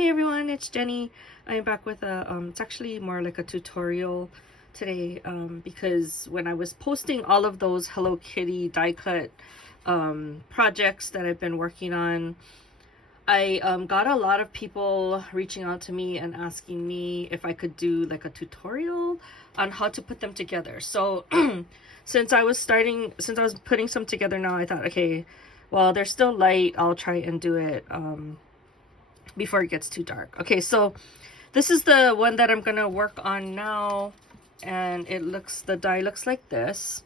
Hey everyone, it's Jenny. I'm back with a it's actually more like a tutorial today because when I was posting all of those Hello Kitty die cut projects that I've been working on, I got a lot of people reaching out to me and asking me if I could do like a tutorial on how to put them together. So since I was putting some together now, I thought, okay, well, they're still light, I'll try and do it before it gets too dark. Okay, so this is the one that I'm gonna work on now, and the die looks like this.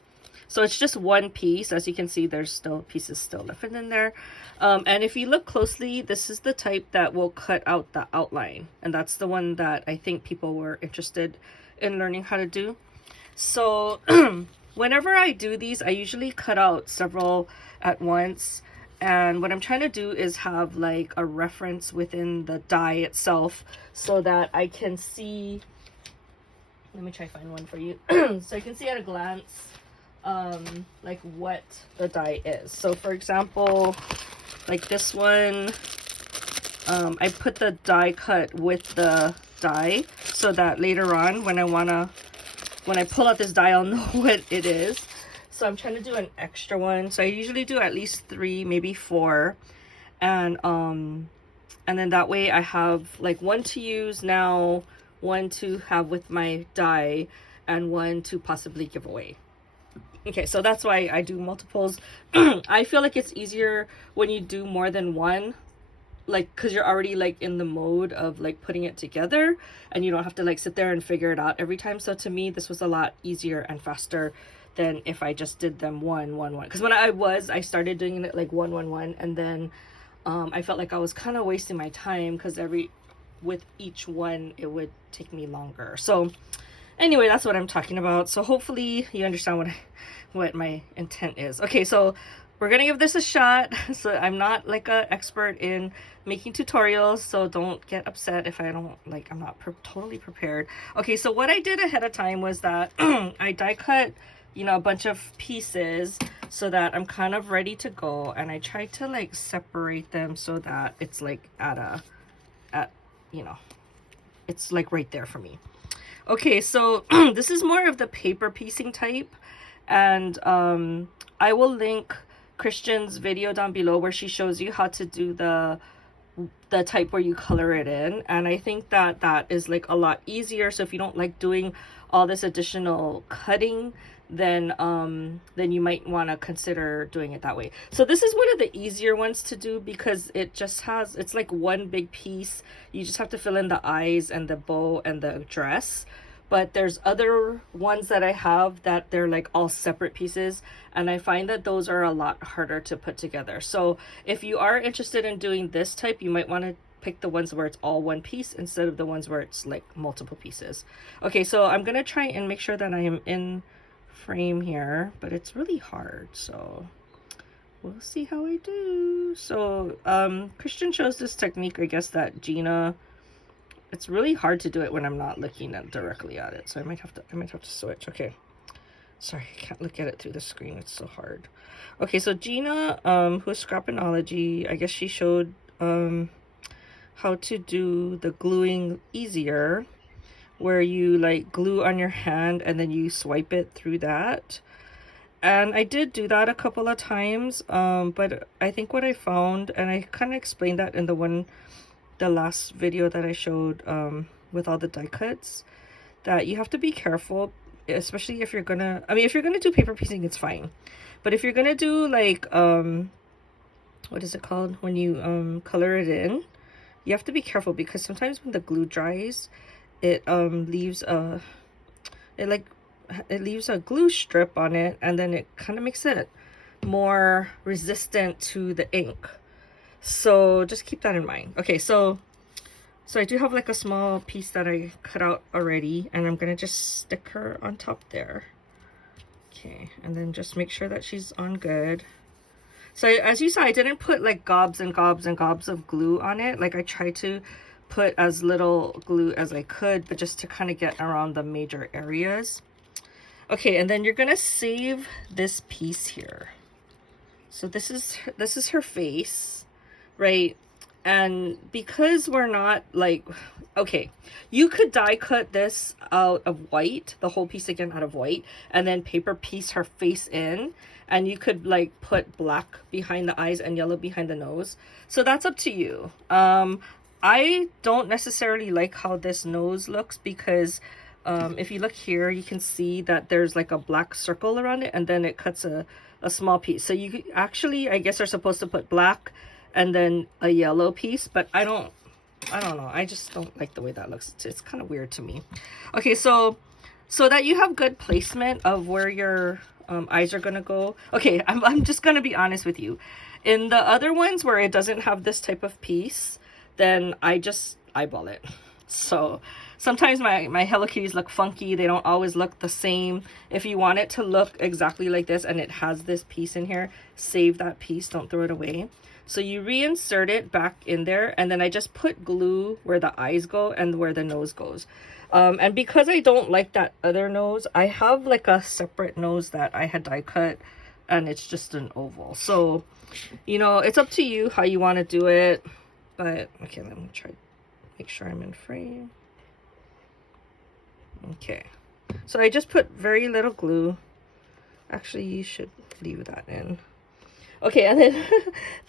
So it's just one piece. As you can see, there's still pieces still left in there. And if you look closely, this is the type that will cut out the outline, and that's the one that I think people were interested in learning how to do. So whenever I do these, I usually cut out several at once. And what I'm trying to do is have like a reference within the die itself so that I can see, let me try find one for you. So you can see at a glance like what the die is. So for example, like this one, I put the die cut with the die so that later on when I pull out this die, I'll know what it is. So I'm trying to do an extra one. So I usually do at least 3, maybe 4. And then that way I have like one to use now, one to have with my die, and one to possibly give away. Okay, so that's why I do multiples. I feel like it's easier when you do more than one, like because you're already like in the mode of like putting it together and you don't have to like sit there and figure it out every time. So to me, this was a lot easier and faster than if I just did them one. Because when I started doing it like one, and then I felt like I was kind of wasting my time because with each one it would take me longer. So anyway, that's what I'm talking about. So hopefully you understand what my intent is. Okay, so we're gonna give this a shot. So I'm not like an expert in making tutorials, so don't get upset if I'm not totally prepared. Okay, so what I did ahead of time was that I die cut a bunch of pieces so that I'm kind of ready to go, and I tried to like separate them so that it's like it's like right there for me. Okay, so this is more of the paper piecing type, and I will link Christian's video down below where she shows you how to do the type where you color it in, and I think that is like a lot easier. So if you don't like doing all this additional cutting, then you might want to consider doing it that way. So this is one of the easier ones to do because it's like one big piece. You just have to fill in the eyes and the bow and the dress. But there's other ones that I have that they're like all separate pieces, and I find that those are a lot harder to put together. So if you are interested in doing this type, you might want to pick the ones where it's all one piece instead of the ones where it's like multiple pieces. Okay, so I'm gonna try and make sure that I am in frame here, but it's really hard, so we'll see how I do. So Christian shows this technique, I guess, that Gina, it's really hard to do it when I'm not looking directly at it, so I might have to switch. Okay, sorry, I can't look at it through the screen, it's so hard. Okay, so Gina, who's Scrapinology, I guess she showed how to do the gluing easier, where you like glue on your hand and then you swipe it through that. And I did do that a couple of times, but I think what I found, and I kind of explained that in the last video that I showed with all the die cuts, that you have to be careful, especially if you're gonna do paper piecing, it's fine, but if you're gonna do like what is it called when you color it in, you have to be careful because sometimes when the glue dries, it leaves a glue strip on it, and then it kind of makes it more resistant to the ink. So just keep that in mind. Okay, so I do have like a small piece that I cut out already, and I'm gonna just stick her on top there. Okay, and then just make sure that she's on good. So as you saw, I didn't put like gobs and gobs and gobs of glue on it. Like I tried to put as little glue as I could, but just to kind of get around the major areas. Okay, and then you're gonna save this piece here. So this is her face, right? And because we're not like, okay, you could die cut this out of white, the whole piece again out of white, and then paper piece her face in, and you could like put black behind the eyes and yellow behind the nose. So that's up to you. I don't necessarily like how this nose looks because if you look here, you can see that there's like a black circle around it, and then it cuts a small piece. So you could, actually, I guess, are supposed to put black and then a yellow piece, but I don't know. I just don't like the way that looks. It's kind of weird to me. Okay, so that you have good placement of where your eyes are gonna go. Okay, I'm just gonna be honest with you. In the other ones where it doesn't have this type of piece, then I just eyeball it. So sometimes my Hello Kitties look funky. They don't always look the same. If you want it to look exactly like this and it has this piece in here, save that piece. Don't throw it away. So you reinsert it back in there, and then I just put glue where the eyes go and where the nose goes. And because I don't like that other nose, I have like a separate nose that I had die cut, and it's just an oval. So, you know, it's up to you how you want to do it. But, okay, let me try, make sure I'm in frame. Okay, so I just put very little glue. Actually, you should leave that in. Okay, and then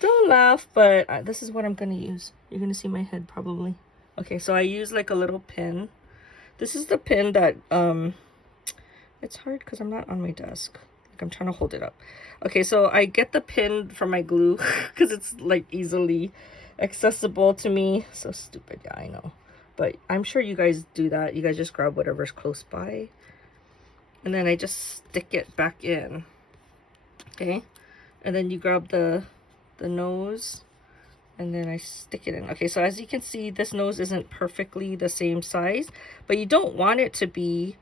don't laugh, but this is what I'm gonna use. You're gonna see my head probably. Okay, so I use like a little pin. This is the pin that it's hard because I'm not on my desk. Like, I'm trying to hold it up. Okay, so I get the pin from my glue because it's like easily accessible to me. So stupid, yeah, I know, but I'm sure you guys do that. You guys just grab whatever's close by, and then I just stick it back in. Okay. And then you grab the nose, and then I stick it in. Okay, so as you can see, this nose isn't perfectly the same size, but you don't want it to be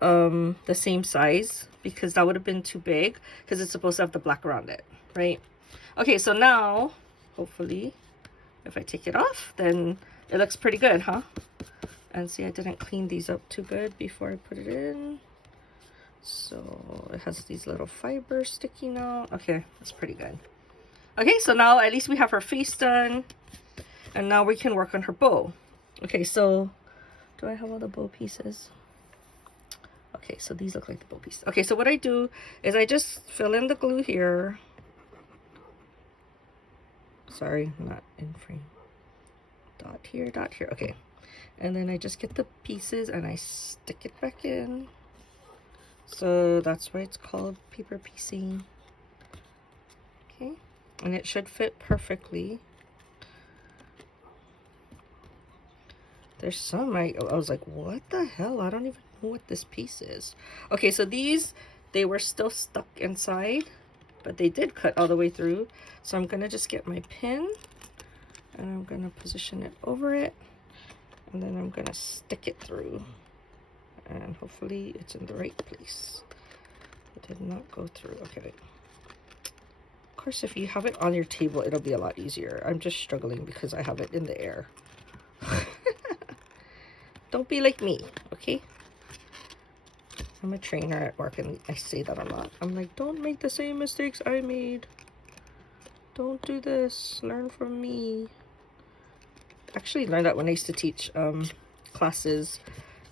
the same size because that would have been too big because it's supposed to have the black around it, right? Okay, so now, hopefully, if I take it off, then it looks pretty good, huh? And see, I didn't clean these up too good before I put it in. So it has these little fibers sticking out. Okay, that's pretty good. Okay, so now at least we have her face done, and now we can work on her bow. Okay, so do I have all the bow pieces? Okay, so these look like the bow pieces. Okay, so what I do is I just fill in the glue here. Sorry, not in frame. Dot here, dot here. Okay, and then I just get the pieces and I stick it back in. So that's why it's called paper piecing. Okay, and it should fit perfectly. There's some I was like, what the hell? I don't even know what this piece is. Okay, so these, they were still stuck inside, but they did cut all the way through. So I'm gonna just get my pin and I'm gonna position it over it, and then I'm gonna stick it through. And hopefully it's in the right place. It did not go through. Okay. Of course, if you have it on your table, it'll be a lot easier. I'm just struggling because I have it in the air. Don't be like me, okay? I'm a trainer at work and I say that a lot. I'm like, don't make the same mistakes I made. Don't do this. Learn from me. Actually learned that when I used to teach classes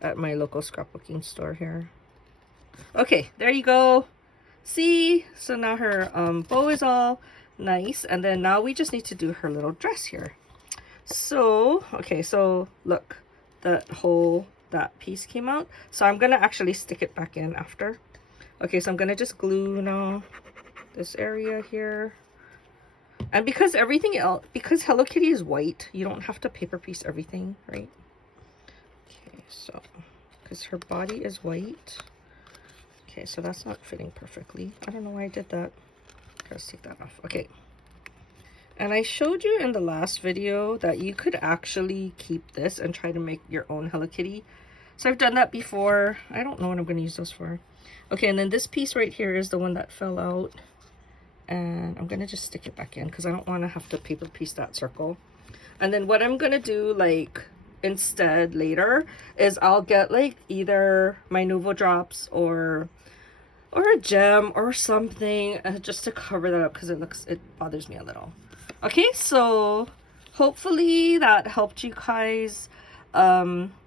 at my local scrapbooking store here. Okay, there you go. See, so now her bow is all nice, and then now we just need to do her little dress here. So okay, so look, that piece came out, so I'm gonna actually stick it back in after. Okay, so I'm gonna just glue now this area here, and because everything else, because Hello Kitty is white, you don't have to paper piece everything, right? Okay, so because her body is white. Okay, so that's not fitting perfectly. I don't know why I did that. Let's take that off. Okay. And I showed you in the last video that you could actually keep this and try to make your own Hello Kitty. So I've done that before. I don't know what I'm going to use those for. Okay, and then this piece right here is the one that fell out. And I'm going to just stick it back in because I don't want to have to paper piece that circle. And then what I'm going to do, like, instead later is I'll get like either my Nuvo drops or a gem or something just to cover that up because it bothers me a little. Okay, so hopefully that helped you guys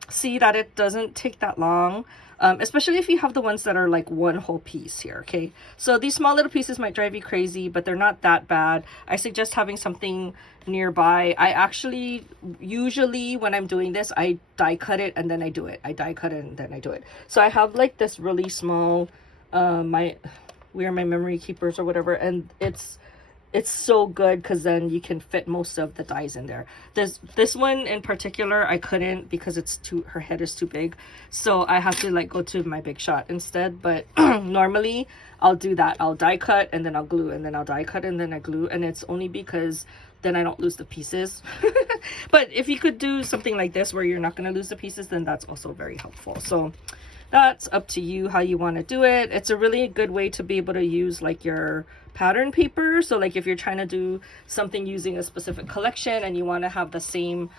see that it doesn't take that long, especially if you have the ones that are like one whole piece here. Okay, so these small little pieces might drive you crazy, but they're not that bad. I suggest having something nearby. I actually usually when I'm doing this, I die cut it and then I do it. I die cut it and then I do it. So I have like this really small my memory keepers or whatever, and it's so good because then you can fit most of the dies in there. This one in particular I couldn't because her head is too big, so I have to like go to my Big Shot instead. But normally I'll do that. I'll die cut and then I'll glue, and then I'll die cut and then I glue, and it's only because then I don't lose the pieces. But if you could do something like this where you're not going to lose the pieces, then that's also very helpful. So that's up to you how you want to do it. It's a really good way to be able to use like your pattern paper. So like if you're trying to do something using a specific collection and you want to have the same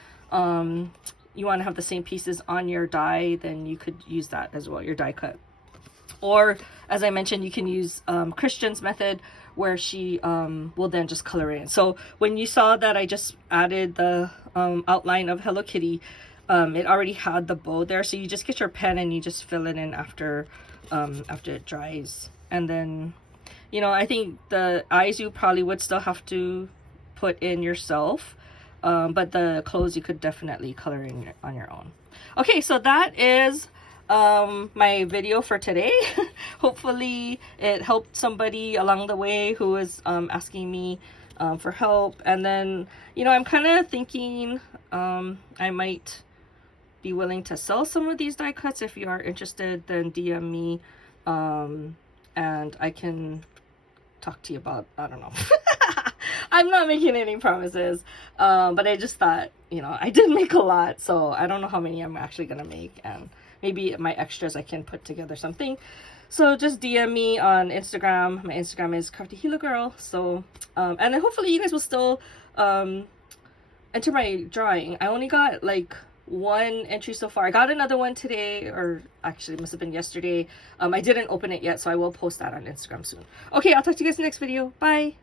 pieces on your die, then you could use that as well, your die cut. Or as I mentioned, you can use Christian's method, where she will then just color in. So when you saw that I just added the outline of Hello Kitty, it already had the bow there, so you just get your pen and you just fill it in after it dries. And then, you know, I think the eyes you probably would still have to put in yourself, but the clothes you could definitely color in on your own. Okay, so that is my video for today. Hopefully it helped somebody along the way who was asking me for help. And then, you know, I'm kind of thinking I might be willing to sell some of these die cuts. If you are interested, then DM me and I can talk to you about, I don't know. I'm not making any promises, but I just thought, you know, I did make a lot, so I don't know how many I'm actually gonna make, and maybe my extras I can put together something. So just DM me on Instagram. My Instagram is Crafty Hila Girl. So and then hopefully you guys will still enter my drawing. I only got like one entry so far. I got another one today, or actually it must have been yesterday. I didn't open it yet, so I will post that on Instagram soon. Okay, I'll talk to you guys in the next video. Bye.